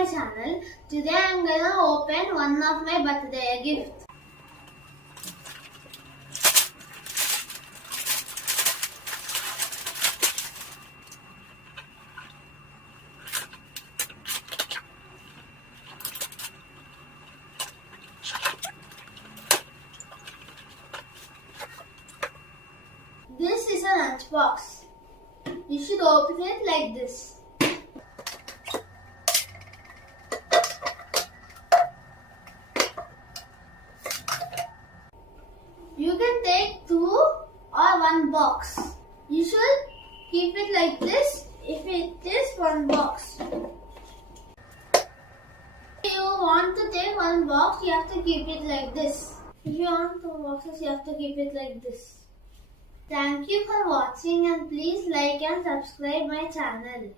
my channel. Today I am gonna open one of my birthday gifts. This is a lunchbox. You should open it like this. You can take 2 or 1 box. You should keep it like this if it is 1 box. If you want to take 1 box, you have to keep it like this. If you want 2 boxes, you have to keep it like this. Thank you for watching and please like and subscribe my channel.